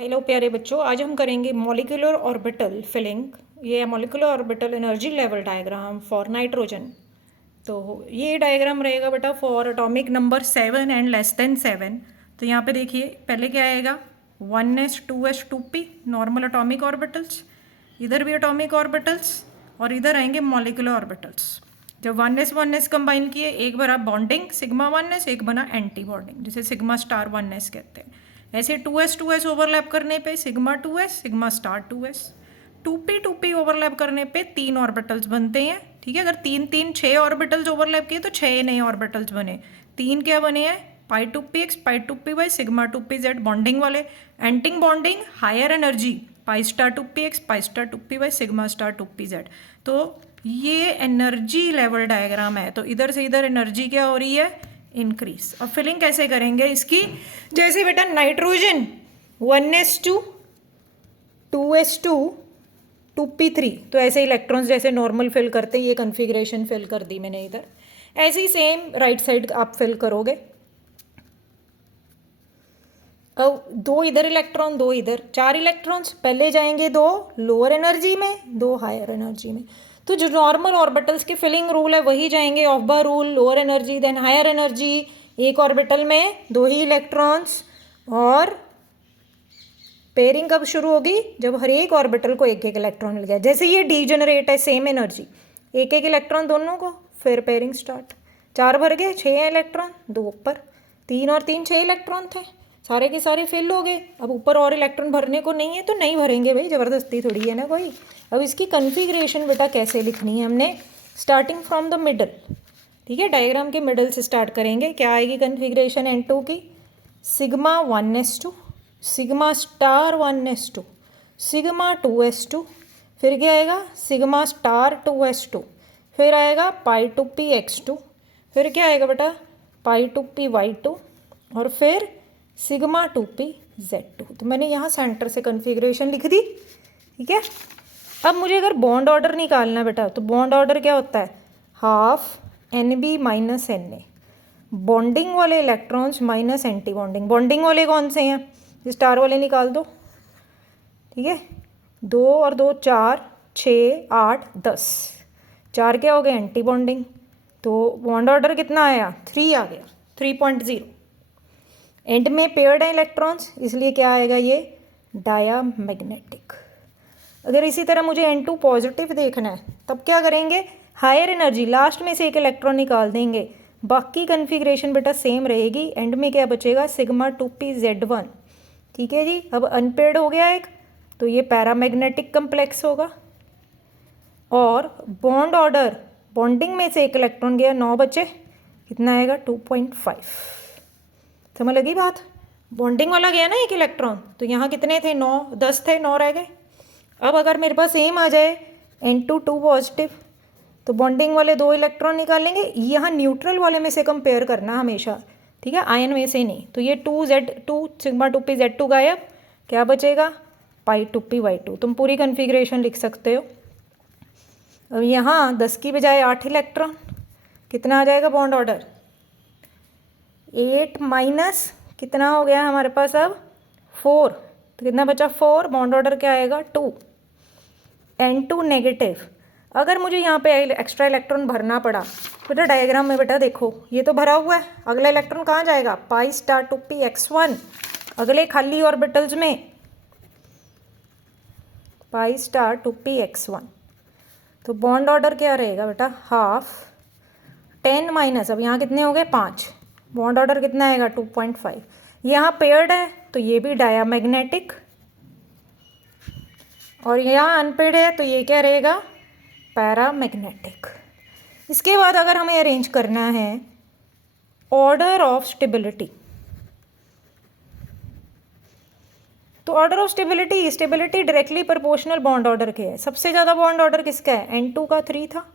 Hello प्यारे बच्चों, आज हम करेंगे मॉलिक्यूलर ऑर्बिटल फिलिंग। ये है molecular orbital energy level diagram for nitrogen. तो ये डायग्राम रहेगा बेटा for atomic number 7 and less than 7। तो यहाँ पे देखिए पहले क्या आएगा 1s 2s 2p normal atomic orbitals, इधर भी एटॉमिक ऑर्बिटल्स और इधर आएंगे मॉलिक्यूलर ऑर्बिटल्स। जब 1s कंबाइन किए एक बना बॉन्डिंग सिग्मा 1s, एक बना एंटी बॉन्डिंग जिसे सिग्मा स्टार 1s कहते हैं। ऐसे 2s ओवरलैप करने पे sigma 2s sigma star 2s, 2p overlap करने पे 3 ऑर्बिटल्स बनते हैं। ठीक है, अगर 6 ऑर्बिटल्स ओवरलैप किए तो 6 नए ऑर्बिटल्स बने। 3 क्या बने हैं pi 2p x pi 2p y sigma 2p z bonding वाले। Anti bonding higher energy pi star 2p x pi star 2p y sigma star 2p z। तो ये एनर्जी लेवल डायग्राम है। तो इधर से इधर एनर्जी क्या हो रही है इंक्रीज। अब फिलिंग कैसे करेंगे इसकी, जैसे बेटा नाइट्रोजन 1s2 2s2 2p3, तो ऐसे इलेक्ट्रॉन्स जैसे नॉर्मल फिल करते हैं, ये कन्फिग्रेशन फिल कर दी मैंने इधर। ऐसे ही सेम राइट साइड आप फिल करोगे। अब 2 इधर इलेक्ट्रॉन 2 इधर, 4 इलेक्ट्रॉन्स पहले जाएंगे 2 लोअर एनर्जी में 2 हायर एनर्जी में। तो जो नॉर्मल ऑर्बिटल्स की फिलिंग रूल है वही जाएंगे, of rule lower energy than higher energy. एक ऑर्बिटल में 2 ही इलेक्ट्रॉन्स, और पेयरिंग कब शुरू होगी जब हर एक ऑर्बिटल को एक एक इलेक्ट्रॉन मिल गया। जैसे ये डीजेनरेट है सेम एनर्जी, एक एक इलेक्ट्रॉन दोनों को, फिर पेयरिंग स्टार्ट। 4 भर गए, 6 इलेक्ट्रॉन 2 ऊपर, 3 और 3 6 इलेक्ट्रॉन थे, सारे के सारे फिल हो गए। अब ऊपर और इलेक्ट्रॉन भरने को नहीं है तो नहीं भरेंगे भाई, ज़बरदस्ती थोड़ी है ना कोई। अब इसकी कन्फिग्रेशन बेटा कैसे लिखनी है हमने, स्टार्टिंग फ्रॉम द मिडल। ठीक है, डायग्राम के मिडल से स्टार्ट करेंगे। क्या आएगी कन्फिग्रेशन N2 की, sigma 1s2 sigma star 1s2 sigma 2s2, फिर क्या आएगा सिग्मा स्टार 2s2, फिर आएगा पाई 2p x2, फिर क्या आएगा बेटा पाई 2p y2, और फिर सिग्मा 2p z2। तो मैंने यहाँ सेंटर से कन्फिग्रेशन लिख दी। ठीक है, अब मुझे अगर बॉन्ड ऑर्डर निकालना बेटा, तो बॉन्ड ऑर्डर क्या होता है half NB minus NA, bonding वाले electrons minus anti bonding. Bonding वाले कौन से हैं, स्टार वाले निकाल दो। ठीक है, 2 और 2 4 6 8 10, 4 क्या हो गए एंटी बॉन्डिंग। तो बॉन्ड ऑर्डर कितना आया 3 आ गया, 3.0। एंड में पेयर्ड है इलेक्ट्रॉन्स, इसलिए क्या आएगा ये डायामैग्नेटिक। अगर इसी तरह मुझे N2 पॉजिटिव देखना है तब क्या करेंगे, हायर एनर्जी लास्ट में से एक इलेक्ट्रॉन निकाल देंगे, बाकी कन्फिग्रेशन बेटा सेम रहेगी। एंड में क्या बचेगा सिग्मा 2p z1। ठीक है जी, अब अनपेयर्ड हो गया एक, तो ये पैरामैग्नेटिक कम्प्लेक्स होगा। और बॉन्ड ऑर्डर बॉन्डिंग में से एक इलेक्ट्रॉन गया 9 बचे, कितना आएगा 2.5। समझ लगी बात, बॉन्डिंग वाला गया ना एक इलेक्ट्रॉन, तो यहाँ कितने थे 9, 10 थे 9 रह गए। अब अगर मेरे पास सेम आ जाए N2 2 पॉजिटिव, तो बॉन्डिंग वाले 2 इलेक्ट्रॉन निकालेंगे, यहाँ न्यूट्रल वाले में से कंपेयर करना हमेशा। ठीक है, आयन में से नहीं। तो ये 2z2 सिग्मा 2p z2 गायब, क्या बचेगा पाई 2p y2। तुम पूरी कन्फिग्रेशन लिख सकते हो। अब यहाँ 10 की बजाय 8 इलेक्ट्रॉन, कितना आ जाएगा बॉन्ड ऑर्डर 8 माइनस कितना हो गया हमारे पास अब 4, तो कितना बचा 4, बॉन्ड ऑर्डर क्या आएगा 2। N2 नेगेटिव, अगर मुझे यहाँ पे एक्स्ट्रा इलेक्ट्रॉन भरना पड़ा, बेटा डायग्राम में बेटा देखो ये तो भरा हुआ है, अगला इलेक्ट्रॉन कहाँ जाएगा पाई स्टार 2p x1, अगले खाली ऑर्बिटल्स में पाई स्टार 2p x1। तो बॉन्ड ऑर्डर क्या रहेगा बेटा हाफ 10 माइनस, अब यहाँ कितने हो गए 5, बॉन्ड ऑर्डर कितना आएगा 2.5। यहाँ पेयर्ड है तो ये भी डायामैग्नेटिक, और यहाँ अनपेयर्ड है तो ये क्या रहेगा पैरामैग्नेटिक। इसके बाद अगर हमें अरेंज करना है ऑर्डर ऑफ स्टेबिलिटी, तो order of stability directly proportional bond order के है। सबसे ज़्यादा बॉन्ड ऑर्डर किसका है N2 का 3 था।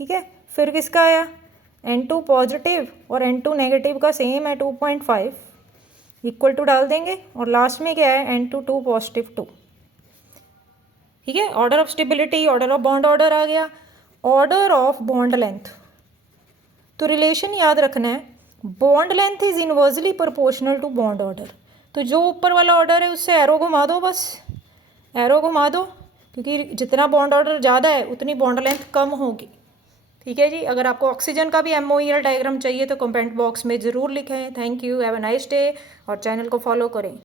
ठीक है, फिर किसका आया N2 पॉजिटिव और N2 नेगेटिव का सेम है 2.5, इक्वल टू डाल देंगे, और लास्ट में क्या है N2 2 पॉजिटिव 2। ठीक है, order of stability, order of bond order आ गया। ऑर्डर ऑफ बॉन्ड लेंथ, तो रिलेशन याद रखना है bond length is inversely proportional to bond order. तो जो ऊपर वाला ऑर्डर है उससे एरो घुमा दो, बस एरो घुमा दो, क्योंकि जितना बॉन्ड ऑर्डर ज़्यादा है उतनी बॉन्ड लेंथ कम होगी। ठीक है जी। अगर आपको ऑक्सीजन का भी MOEL डायग्राम चाहिए तो कमेंट बॉक्स में ज़रूर लिखें। Thank you, have a nice day, और चैनल को फॉलो करें।